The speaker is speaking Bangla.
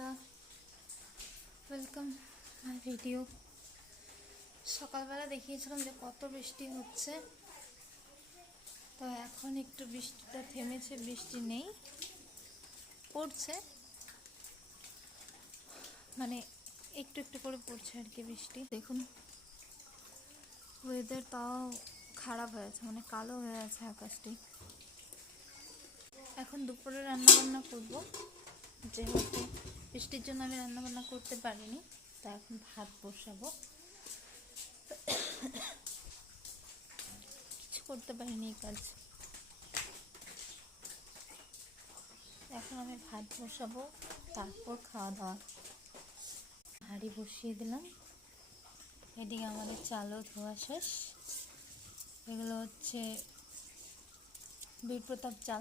বন্ধুরা, ওয়েলকাম মাই ভিডিও। সকালবেলা দেখিয়েছিলাম যে কত বৃষ্টি হচ্ছে, তো এখন একটু বৃষ্টিটা থেমেছে, বৃষ্টি নেই, পড়ছে, মানে একটু একটু করে পড়ছে আর কি বৃষ্টি। দেখুন ওয়েদার তাও খারাপ হয়ে আছে, মানে কালো হয়ে আছে আকাশটি। এখন দুপুরে রান্নাবান্না করবো, যেহেতু বৃষ্টির জন্য আমি রান্নাবান্না করতে পারিনি, তা এখন ভাত বসাবো। কিছু করতে পারিনি এই কাজ। এখন আমি ভাত বসাবো, তারপর খাওয়া দাওয়া। হাঁড়ি বসিয়ে দিলাম, এদিকে আমাদের চালও ধোয়া শেষ। এগুলো হচ্ছে বীরপ্রতাপ চাল।